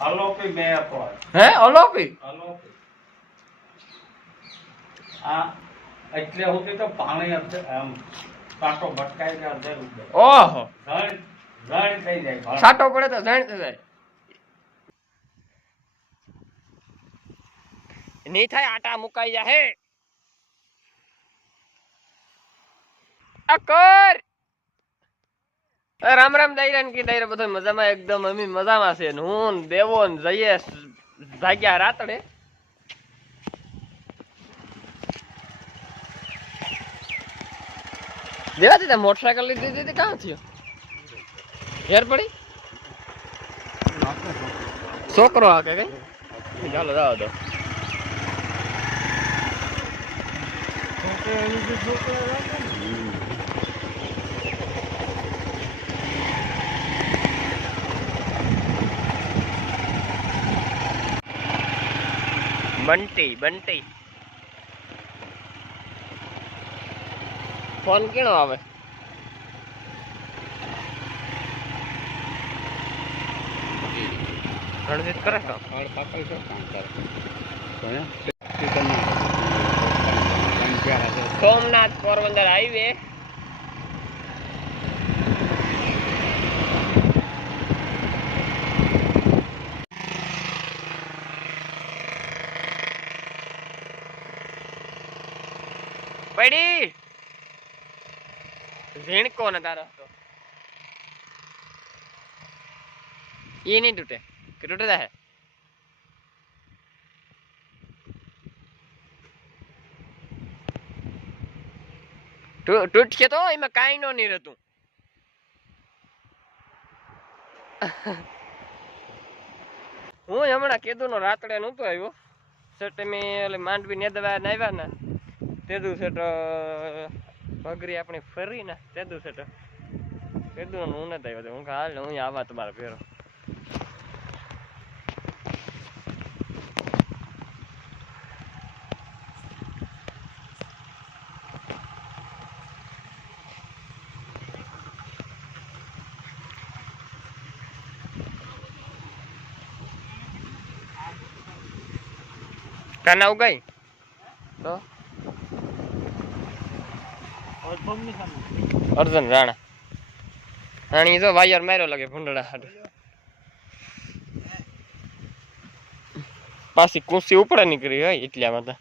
અલોપી મેં આપો હે અલોપી અલોપી આ એટલે સુધી તો પાણી આમ કાંટો ભટકાઈ જાય અડધે રૂપે ઓહો રણ થઈ જાય છાંટો પડે તો જાણ થઈ જાય નહીં થાય આટા મુકાઈ જાય અકર રામ રામ દાયરા ને કી દાયરા બધો મજામાં એકદમ અમી મજામાં છે ને હું દેવો ને જઈએ જાગ્યા રાતડે દેવા દીધા મોટરસાયકલ લીધી દીધી કાં થયો ઘેર પડી છોકરો આ કે કઈ ચાલો જાવ દો બંટી બંટી ફોન કેનો આવે રણજીત કરે કામ સોમનાથ પોરબંદર હાઈવે પડી ઝીણકો ને તારો ये नहीं टूटे कि टूटता है टूट के तो इमे काई नो नहीं रहतु હું હમણાં કીધું નો રાતડે નહોતો આવ્યો સેટ મેં એટલે માંડવી નેદવા આવ્યા ને તેદું સેટ ભગરી આપણી ફરી ને તેદું સેટ કીધું હું નથી આવ્યો હું હાલ હું આવા તમારા ફેરો કાના ઉગાઈ તો અર્જુન રાણા રાણી તો વાયર માર્યો લાગે ભૂંડડા હાડે પાછી કુંસી ઉપડે નીકળી હોય એટલામાં તો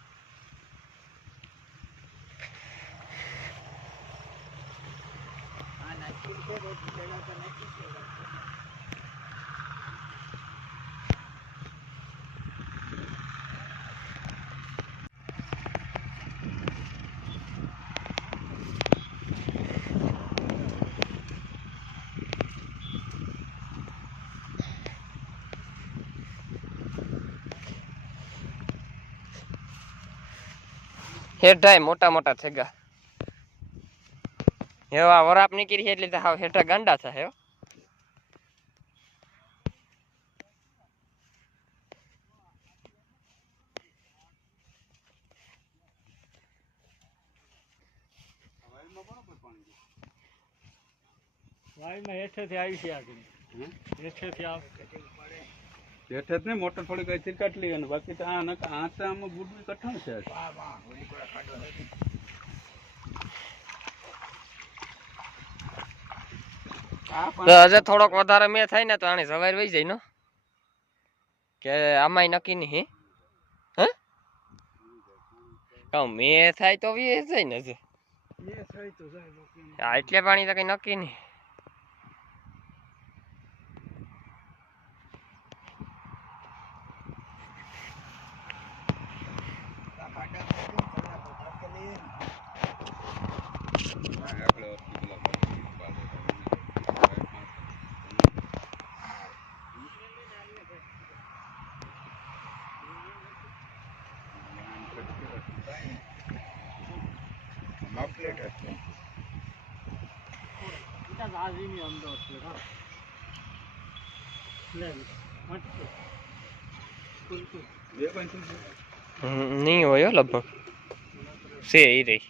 હેઠા મોટા મોટા થેગા એવા વરાપ નીકળી એટલે તો હાવ હેઠા ગાંડા થાય વાયમાં હેઠેથી આવી છે આગળ હેઠેથી આવ હેઠે જ ને મોટર થોડી કઈ ચીરકાટલી અને બાકી તો આમાં ગુડવી કઠણ છે હજે થોડોક વધારે મેં થાય ને તો આની સવારે વહી જાય નો કે આમાંય નક્કી નહીં હે કહું મેં થાય તો વે જાય ને હજે એટલે પાણી તો કઈ નક્કી નહીં नहीं हो लगभग से ही रही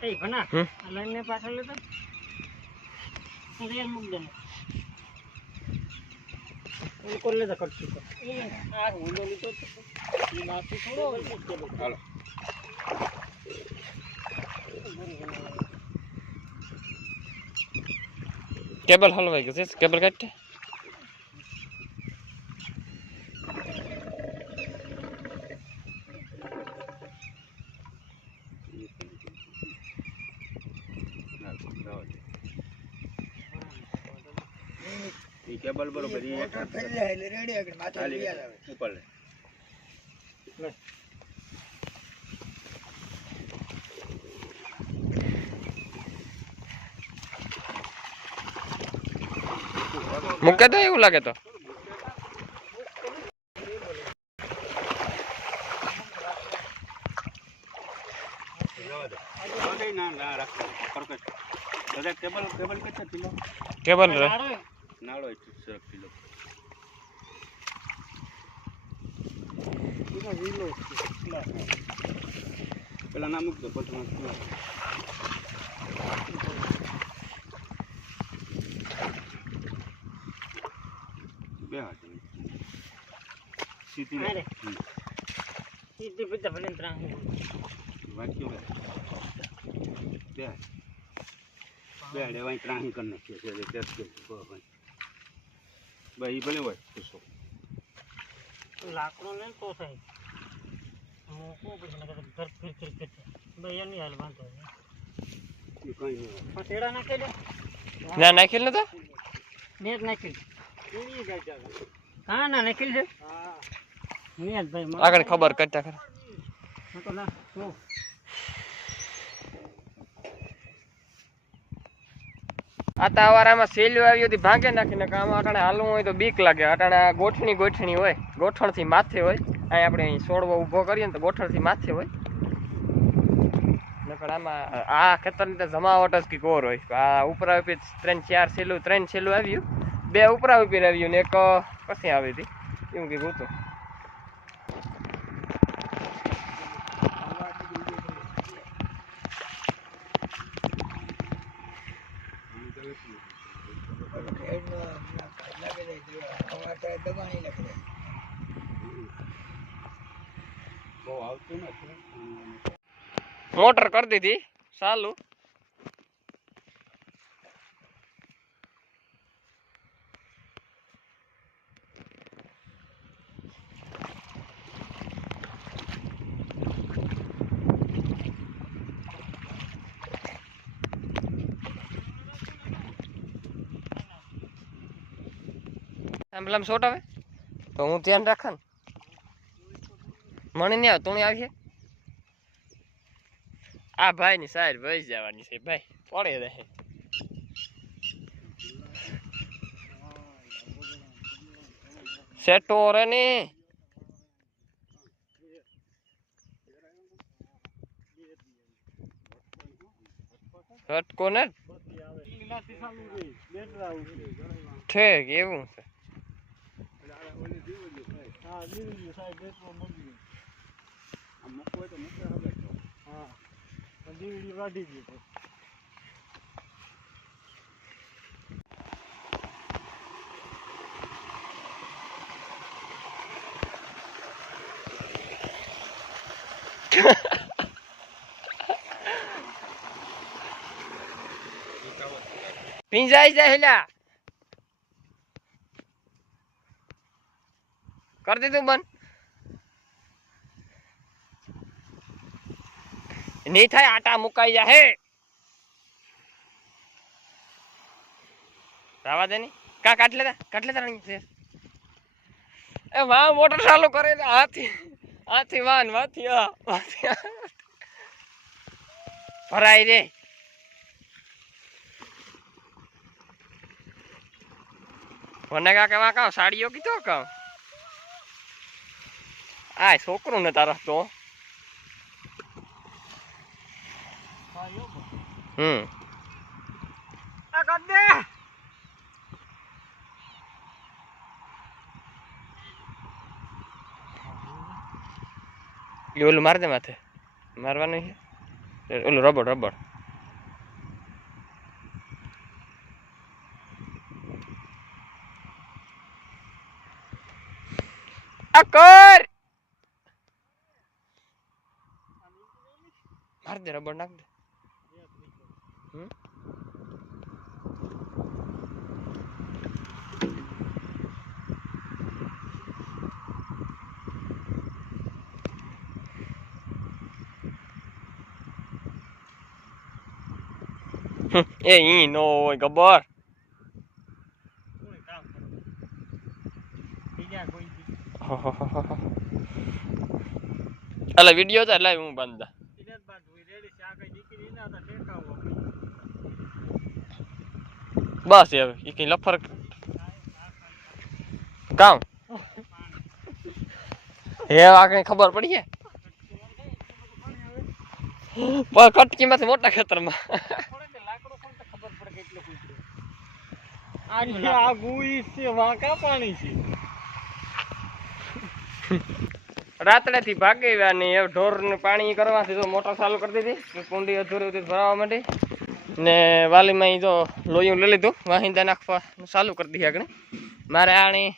એ ભના હમ? આ લાઈનને પાછળ લેતો રેલ મૂક દે એ કોલ લેતા કટકી તો આ હુંલો લીધો તો એ નાખી થોડો હાલો કેબલ હલવાઈ ગયું છે કેબલ કાઢ એ કેબલ બરોબર એ ઉપર લે મૂકે તો એવું લાગે તો ના ના રાખ પરફેક્ટ બધા કેબલ કેબલ કેટલા કિલો કેબલ નાળો 1 કિલો પેલા ના મૂકતો પછી બે હાથ સીધી અરે સીધી બધા ભલે ત્રાંગ વાંચ્યો બે બે હાડે વાંચ ત્રાંગ કરી નાખીએ છે ટેસ્ટ કરી ભાઈ ભલે હોય પૂછો લાકડો ને તો થાય મૂકો પછી નકર ઘર ફિર ભાઈ એની હાલ વાંધો એ કઈ નહીં પટેડા નાખી દે ના નાખેલ ને તો નેટ નાખી હા ના નાખી છે હા નેટ ભાઈ આગળ ખબર કરતા ખરા તો ના તો આ તાવારામાં સેલ્યું આવ્યું હતી ભાંગે નાખીને કામ અટાણે હાલવું હોય તો બીક લાગે અટાણે ગોઠણી હોય ગોઠણથી માથે હોય અહીં આપણે અહીં છોડવો ઊભો કરીએ ને તો ગોઠણથી માથે હોય નકર આમાં આ ખેતરની તો જમાવટ જ કંઈક ઓર હોય આ ઉપરા ઉપર 3 છેલ્લું આવ્યું 2 ઉપરા ઉપર આવ્યું ને એક કથી આવી હતી એવું કંઈક હતું મોટર કરી દીધી ચાલુ આમ શોટ આવે તો હું ધ્યાન રાખા ને મને નહીં આવે તું આવીએ આ ભાઈ ની સાઈડ વહી જવાની છે ભાઈ પડે રહે સેટો રે ને હટકો ને ઠીક એવું છે હા દીવી સાઈડ બેટમાં મૂકી આ મૂકવો હોય તો મૂકે હવે હા દીવી વાડી ગઈ પીંજાઈ જાય હેલા कर दे तू बंद नहीं था आटा मुकाई जा है रावा दे नहीं का काट लेता नहीं से ए वहां मोटर चालू करे हाथी वान वाथी भराई दे वने का साड़ियों की तो का આ છોકરો ને તારા તો આ કર દે ઓલું માર દે માથે મારવાનું છે ઓલું રબડ આ કર માર દે રબર નાખ દે હમ એ ઈ નો હોય ગબર કોઈ કામ કરે બીજા કોઈ અલા વિડિયો તો લાઈવ હું બંધા ઇનેત બાદ હોય રેડી છે આ કઈ દીકરી ના હતા ટેકાવો બસ હવે ઈ કઈ લફર કામ હે આ કઈ ખબર પડી છે પણ કટકીમાંથી મોટા ખેતરમાં લાકડો કોણ તો ખબર પડે કેટલો કૂતરો આ ગુઈ છે વાંકા પાણી છે રાતડેથી ભાગી ગયા ને એ ઢોરને પાણી કરવાથી તો મોટર ચાલુ કરી દીધી કુંડી અધૂરી હતી ભરાવા માંડી ને વાલીમાં ઈ તો લોયું લઈ લીધું વાહિંદા નાખવા ચાલુ કરી દીધી આગળ મારે આણી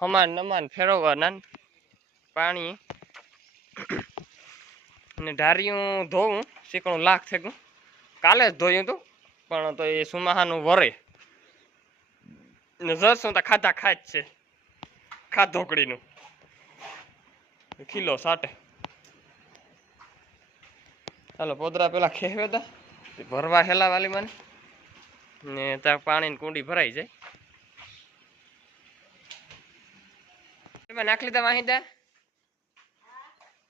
હમાન નમાન ફેરવવા ના પાણી ને ઢારિયું ધોવું શીકણું લાખ થઈ ગયું કાલે જ ધોયું હતું પણ તો એ સુમાહાનું વરે ને જરશું તો ખાધા ખાય જ છે ખાધોકડીનું કિલો સાટે ચાલો પોદરા પેલા ખેવે હતા ભરવા હેલા વાલી મને ને ત્યાં પાણીની કુંડી ભરાઈ જાય એમાં નાખ લીધા વાહિંદા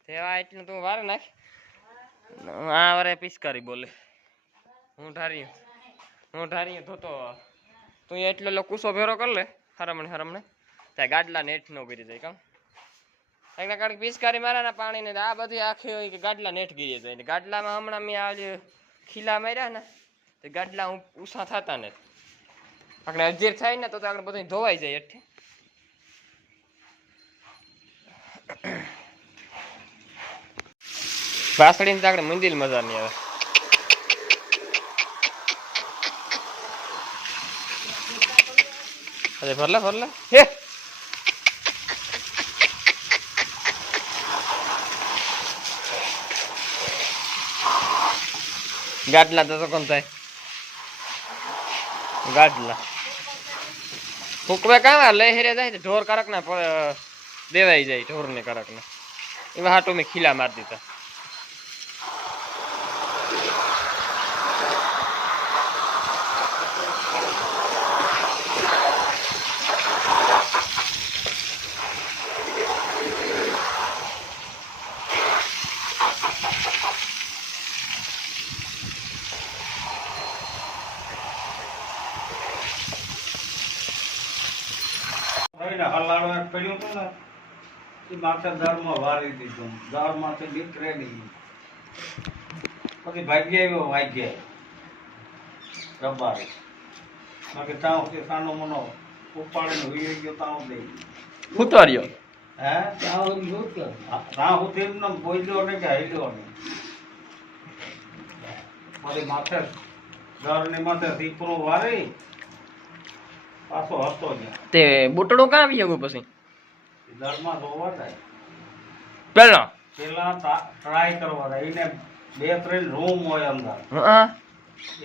તેવા એટલું તું વારે નાખ આ વારે પિચકારી બોલે હું ઢારી ધોતો તું એટલો કુસો ભેરો કર લે હરમણે ત્યાં ગાડલા નેઠ નો ગીરી જાય કામ એકલા કાઢી પિચકારી મારા પાણી ને આ બધી આખી હોય કે ગાડલા નેઠ ગીરી જાય ગાડલામાં હમણાં મેં આ ખીલા માર્યા ને તો ગાડલા ઊંચા થતા ને આપણે અજેર થાય ને તો આપણે બધું ધોવાઈ જાય એઠે વાસળી તો આપણે મંદિર મજા નહીં આવે અરે ભરલે હે ગાડલા તો કોણ થાય ગાડલા ફૂકવે કાં લઈ હેરે જાય ઢોર કરક ના દેવાઈ જાય ઢોર ને કરક ને એમાં હાટું મેં ખીલા મારી દીધા હલાડો પડ્યું હતું ને એ માથે દરમાં વારી દીધું દર માંથી નીકળે નહીં પછી ભાગ્ય આવ્યો વાગ્યા રબારે બાકી ત્યાં સુધી સાનો મનો ઉપાડીને વીએ ગયો ત્યાં દઈ ઉતાર્યો હે ત્યાં સુધી એમને બોલ્યો ને કે હેલ્યો નહીં પછી માથે દરની માથે દીપરો વારી પાછો હતો ત્યાં તે બુટડો કાં આવી ગયો પછી દરમાં ધોવા થાય પેલા ટ્રાય કરવા થાય એને 2-3 રૂમ હોય અંદર હા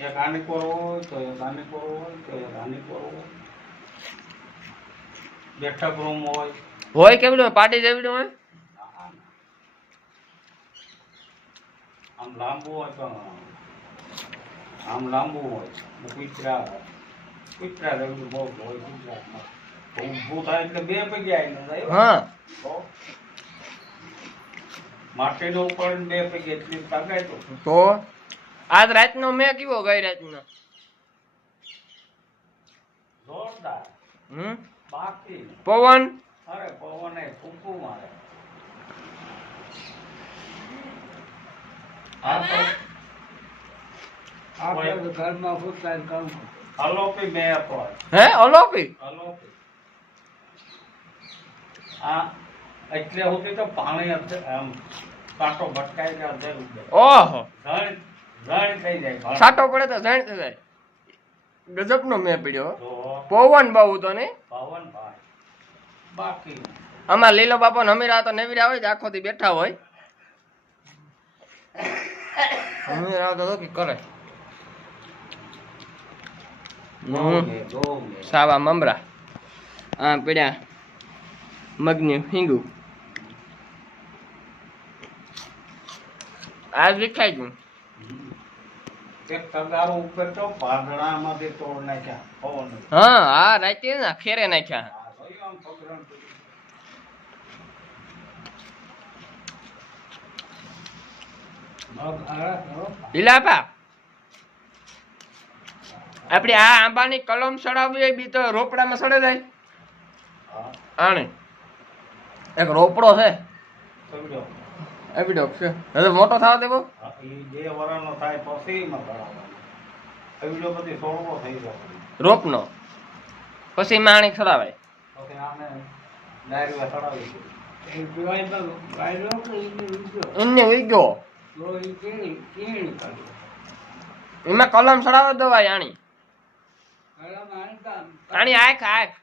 એક આની કોર હોય તો એક આની કોર હોય તો એક આની કોર હોય બેઠક રૂમ હોય કેવડું પાર્ટી જેવડું હોય આમ લાંબુ હોય તો આમ લાંબુ હોય કુતરા જેવું બહુ હોય ગુજરાતમાં ઊભું થાય એટલે 2 પગે આવીને જાય હા માટીનો ઉપર 2 પગે એટલી તાકાય તો આજ રાતનો મેં કેવો ગઈ રાતનો જોરદાર બાકી પવન અરે પવન એ ફૂંકું મારે આ તો આપણે ઘરમાં ફૂટતા કામ અલોપી બે હતો હે અલોપી આ એટલે હોતી તો પાણી આમ કાંટો ભટકાઈ જાય અંદર ઉડે ઓહો જણ થઈ જાય છાટો પડે તો જણ થઈ જાય ગજબનો મેં પડ્યો તો પવન બહુ તો ને પવન ભાઈ બાકી અમાર લીલો બાપો ને અમીરા તો નેવીરા હોય આખો દી બેઠા હોય અમીરા તો કે કરે સાવા મમરા આ પડ્યા મગની હિંગુ આજ વિખાઈ ગયું એક તગારો ઉપર તો પાંદડામાંથી તોડ નાખ્યા પવન હા હા રાતે ના ખેરે નાખ્યા ઈલાપા આપડે આ આંબાની કલમ સડાવવી હોય બી તો રોપડામાં સડે જાય આને એક રોપડો છે એબીડો છે હવે મોટો થવા દેવો બે વરાનો થાય પછી એમાં ભરાવાનો એવડો બધી સોળવો થઈ જાય રોપનો પછી માણેક સડાવાય પછી આને ડાયરીમાં ચડાવી એને વીગો એમાં કલમ સડાવો દવાય આણી આણી આંખ આંખ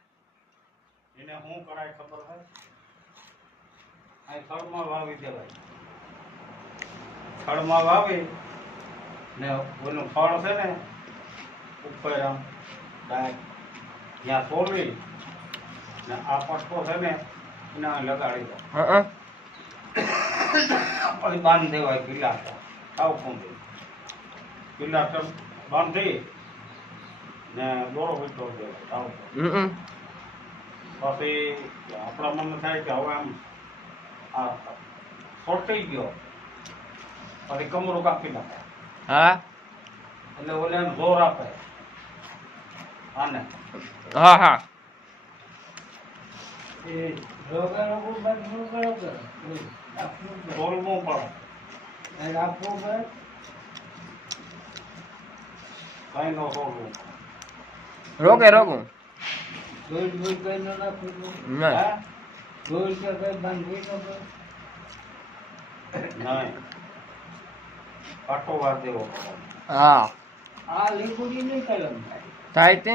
એને શું કરાય ખબર છે આ થળમાં વાવી દેવાય થળમાં વાવી ને ઓલું ફળ છે ને ઉપર આમ ડાયરેક્ટ ત્યાં છોડવી ને આ પટકો છે ને એના લગાડી દો પછી બાંધી દેવાય પીલા આવ ખૂંદી પીલા બાંધી ને દોરો વીટો દેવાય આવ પછી આપણા મન થાય કે હવે આમ આ છોટી ગયો પછી કમરો કાપી નાખે હા એટલે ઓલે જોર આપે આને હા હા બોલવું પડે કઈ નો બોલવું રોકે રોકું ના નહીં પાટો વાર દેવો પડે હા આ લીંબુડી નહીં કલમ થાય તે